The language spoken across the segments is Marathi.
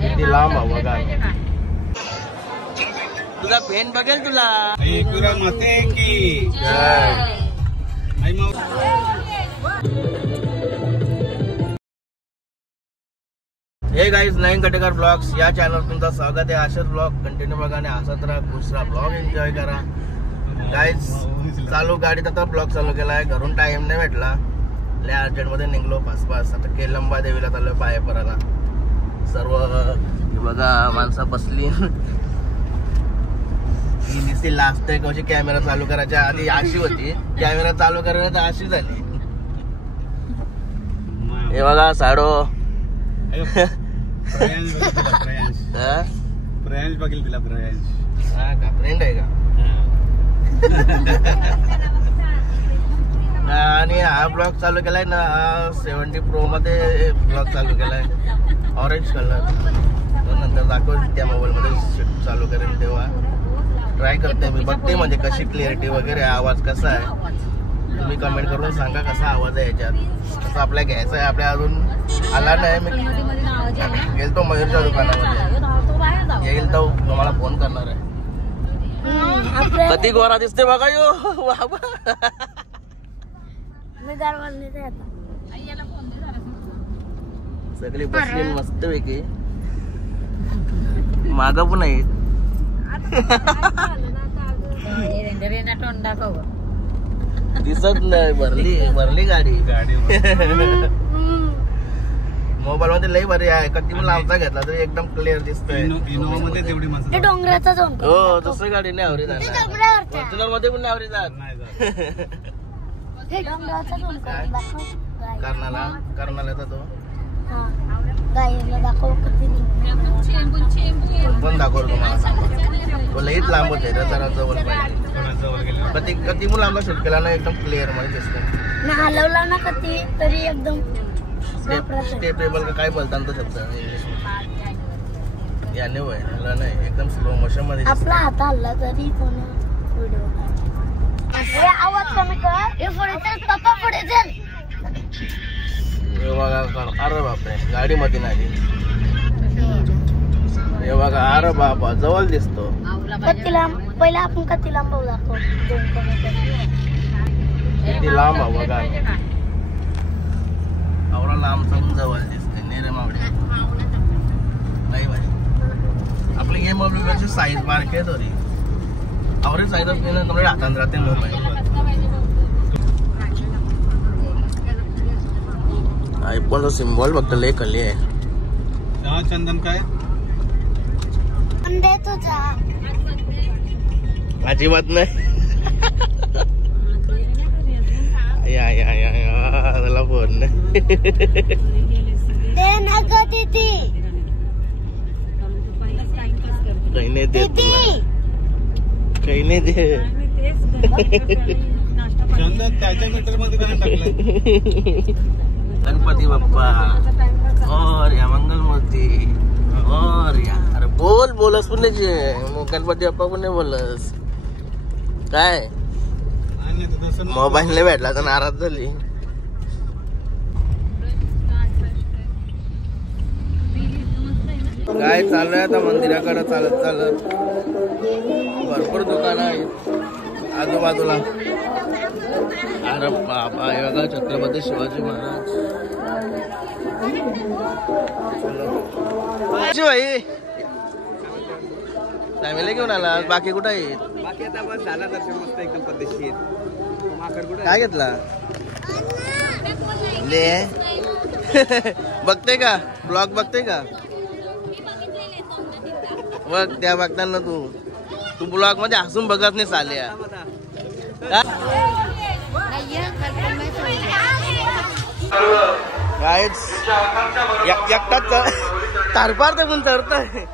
किती लांब बघा. तुला पेन बघेल तुला. माते की हे गाईज नवीन कटेकर ब्लॉग्स या चॅनल तुमचं स्वागत आहे. असेच ब्लॉग कंटिन्यू बघा आणि हसत राहा, खुश राहा, ब्लॉग एन्जॉय करा. गाईज चालू गाडीत आता ब्लॉग चालू केलाय. घरून टाइम नाही भेटला, लय अर्जंट मध्ये निघलो पास. आता केलंबा देवीला चाललोय पाय पराला. सर्व बघा माणसं बसली. ही नुसती लास्ट कशी कॅमेरा चालू करायच्या आधी अशी होती, कॅमेरा चालू करायला तर अशी झाली. हे बघा साडो प्रयांश बघेल तिला. प्रयांश हा का फ्रेंड आहे का? आणि हा ब्लॉग चालू केलाय ना 70 Pro मध्ये ब्लॉग चालू केलाय. ऑरेंज कलर नंतर दाखवत त्या मोबाईल मध्ये चालू करेल तेव्हा ट्राय करते मी, बघते म्हणजे कशी क्लिअरिटी वगैरे, आवाज कसा आहे. तुम्ही कमेंट करून सांगा कसा आवाज आहे याच्यात. कसं आपल्या घ्यायचं आहे, आपल्या अजून आला नाही. मी गेलतो मयूरच्या दुकानामध्ये, येईल तो तुम्हाला फोन करणार आहे. कधी गोरा दिसते बघा यो. सगळी बसली मस्त पैकी. माग पण आहे. दिसत नाही, भरली गाडी. मोबाईल मध्ये लई भारी आहे. कधी पण लावता घेतला तरी एकदम क्लिअर दिसतोय. डोंगराचा हो दुसरी गाडी नाही आवरी जात, फॉर्च्युनर मध्ये पण नाही आवरी जात. कर्नाला तो पण दाखवतो तुम्हाला. लईच लांब होते जरा जवळ पाहिजे. कधी पण लांबला शूट केला ना एकदम क्लिअर मध्ये दिसतो. हलवला ना कधी तरी एकदम स्टेपेबल का काय बोलतात तो शब्द इंग्लिश याने होय नाही, एकदम स्लो मोशन मध्ये आपला हात हल्ला तरी व्हिडिओ आवाज कमी कर. पुढे चल पप्पा, पुढे चल. हे बघा, अरे बापरे गाडी मध्ये नाही. हे बघा, अरे बाबा जवळ दिसतो. किती लांब, पहिला आपण किती लांब दाखव. किती लांब बघा, आवरा लांब पण जवळ दिसते. नेरे मावडे नाही भाई. आपली गेम पेक्षा साईज बारकी आहे तरी आवरे साईज असते ना, तुमच्या हातात राहते मोबाईल. आयफोनचा सिम्बॉल फक्त लय खाली आहे. चंदन काय अजिबात नाही. त्याला फोन नाही. काही नाही दे, काही नाही दे. त्याच्या मीटर मध्ये टाकलं. गणपती बाप्पा और या मंगलमूर्ती और या. अरे बोलस पण नाही. गणपती बाप्पा पण नाही बोलस. काय मोबाईल नाही भेटला तर नाराज झाली. काय चाललंय आता मंदिराकडे चालत भरपूर दुकानं आहेत आजूबाजूला. अरे बाबा हे बघा छत्रपती शिवाजी महाराज. भाई फॅमिली घेऊन आला, बाकी कुठं आहेत? बाकी आता बस झाला दर्शन मस्त एकदम पद्धतशीर. काय घेतला ले? बघते का ब्लॉग, बघते का? बघ त्या बघताना तू ब्लॉग मध्ये हसून बघत नाही चालल्या. एकटाच तारपार ते पण चढतंय.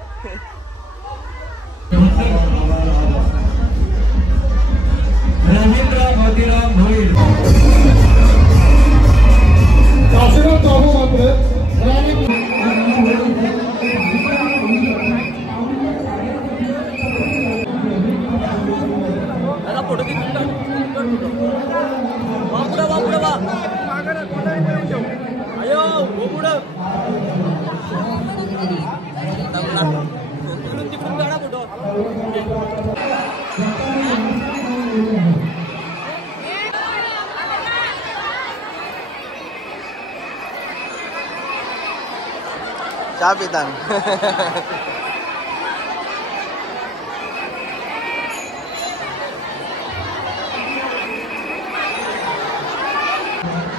चहा पितान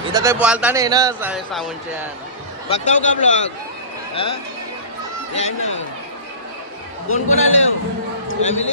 इथं काही बोलता नाही ना सावंतच्या बघताव का ब्लॉग ना कोण कोण आले फॅमिली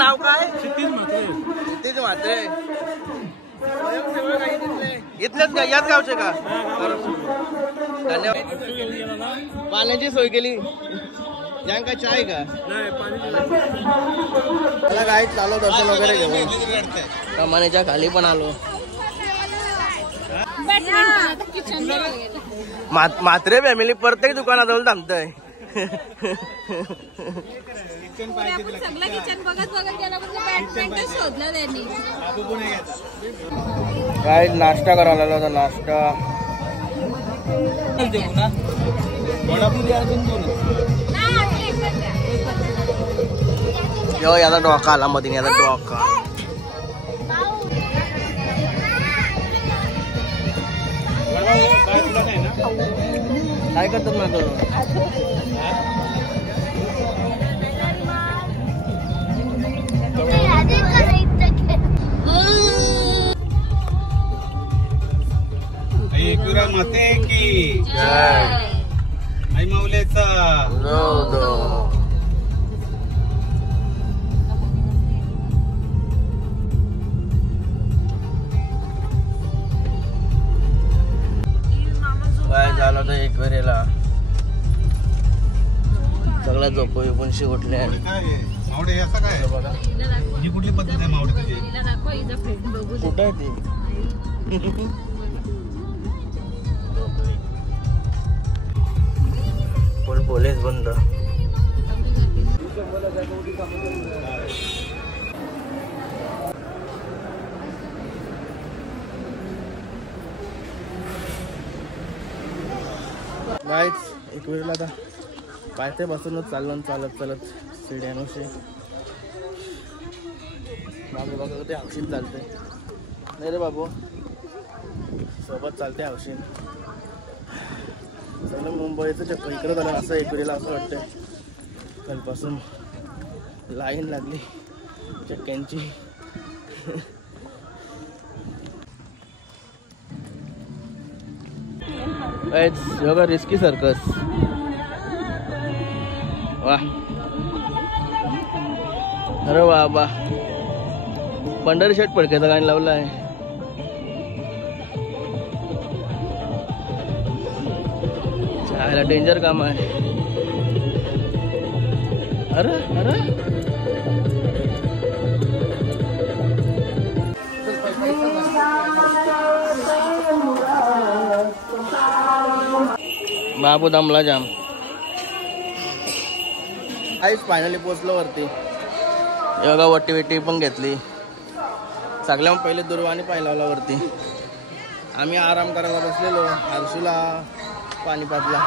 नाव काय क्षितिज म्हात्रे इथलेच का याच गावचे का धन्यवाद पाण्याची सोय केली यांका चाय का मला काय चालू दर्शन वगैरे घेऊन कमानीच्या खाली पण आलो म्हात्रे फॅमिली प्रत्येक दुकानाजवळ थांबतय काय नाश्ता करायला आला होता नाश्ता याचा डोका आला मध्ये याचा डोका काय करतात ना तो एकविरा माते की जय आई माऊलीचा काय झालं तर एकविरेला सगळ्या झोपू एकोणशी उठल्या मावडे असं काय बघा ही कुठली पद्धत आहे मावडे तुझी कुठं आहे ती पोलीस बंद एक वेळेला आता पायथे बसूनच चाललं चालत चालत सीड्यानुशी बाबू बघा ते हौशीन चालते नाही रे बाबू सोबत चालते हौशीन सगळं मुंबईचं चक्कर इकडं झालं असं एक वेळेला असं वाटतंय कालपासून लाईन लागली चक्क्यांची योगा रिस्की सर्कस वा अरे बाबा पंढरी शेट पडक्याचं गाणं लावलं आहे चायला डेंजर काम आहे अरे अरे बाबू दमला जाम आईच फायनली पोचलो वरती योगा वट्टी विट्टी पण घेतली सगळ्या पहिले दुर्वानी पाय लावला वरती आम्ही आराम करायला बसलेलो हर्षूला पाणी पाजला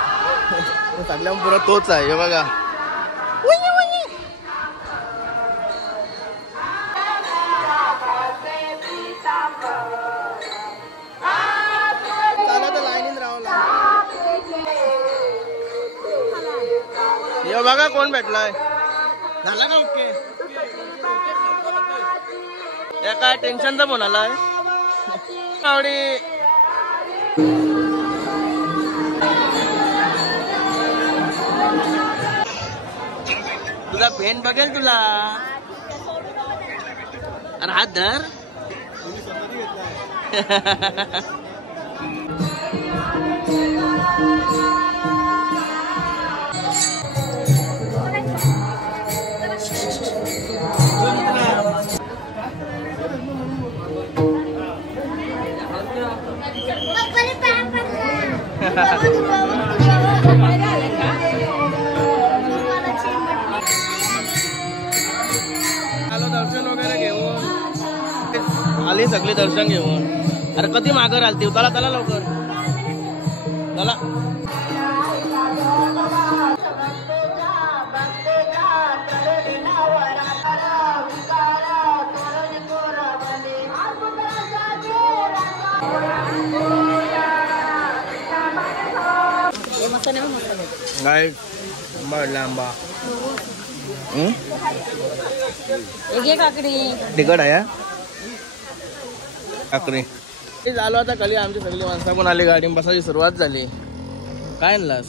सगळ्या पुरा तोच आहे हे बघा चालत लाईनीत राहावं लागलं बघा कोण भेटलाय. झाला का ओके? या काय टेन्शनचा फोन आलाय आवडी. तुझा पेन बघेल तुला. अरे हात धर. आलो दर्शन वगैरे घेऊन आली सगळी दर्शन घेऊन. अरे कधी मागं राहते चला चला लवकर चला. काय आंबा काकडी तिकट आहे काकडी. झालो आता खाली आमची सगळी माणसं पण आली. गाडी बसायची सुरुवात झाली. काय आणलास?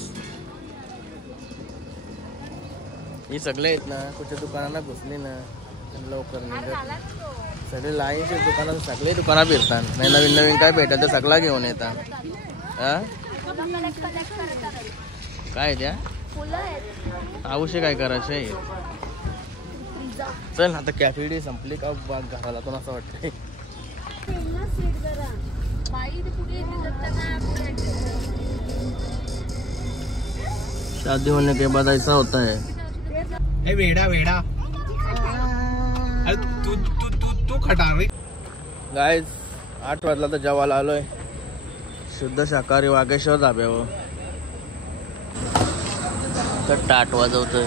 ही सगळे आहेत ना कुठच्या दुकानांना घुसली ना लवकर निघत. सगळे लाईनचे दुकानात सगळे दुकानात फिरतात. नाही नवीन नवीन काय भेटत ते सगळा घेऊन येतात. हा काय त्या आवश्यक काय करायचं आहे. चल आता कॅफेडी संपली का घराला पण असं वाटतंय. शादी होने के बाद ऐसा होता है. वेडा वेडा अरे तू तू तू तू खटार रे. गाईज 8 वाजला तर जेवायला आलोय शुद्ध शाकाहारी वागेश्वर धाब्यावर. तर टाट वाजवतोय.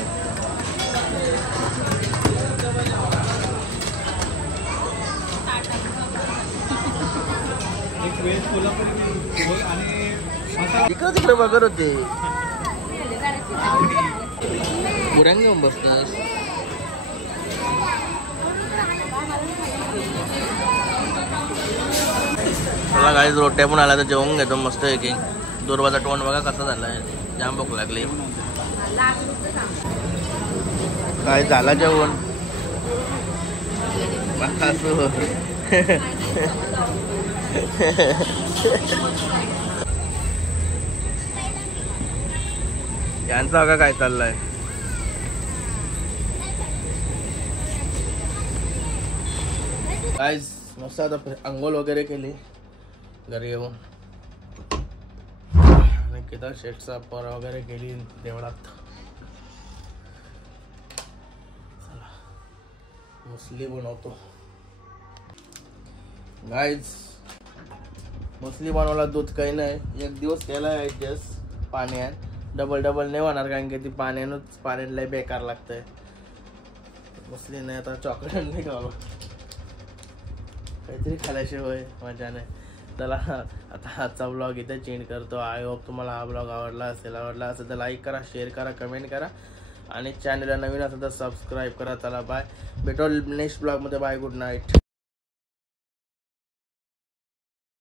इकडे तिकडे बघत होते. पुऱ्यान घेऊन बसतास. मला काही रोट्या पण आल्या तर जेवून घेतो मस्त एक. दुर्वाचा टोन बघा कसा झालाय. जाम भूक लागली. काय झाला जेवण यांचा बघा काय चाललंय. काय मस्त आता अंघोळ वगैरे केली घरी येऊन. केदार शेठचा पोरा वगैरे केली देवळात. मुसली बनवतो गाईज. मुसली बनवायला दूध काही नाही. एक दिवस केला ऍडजस्ट पाण्यात. डबल नाही होणार कारण की ती पाण्यात लय बेकार लागतंय. मुसली नाही आता चॉकलेट नाही खावं. काहीतरी खाल्याशिवाय मजा नाही. चला आता आजचा ब्लॉग इथे चेंज करतो. आय होप तुम्हाला हा ब्लॉग आवडला असेल तर लाईक करा, शेअर करा, कमेंट करा आणि चॅनलला नवीन असेल तर सबस्क्राईब करा. चला बाय. भेटू नेक्स्ट ब्लॉगमध्ये. Bye, good night.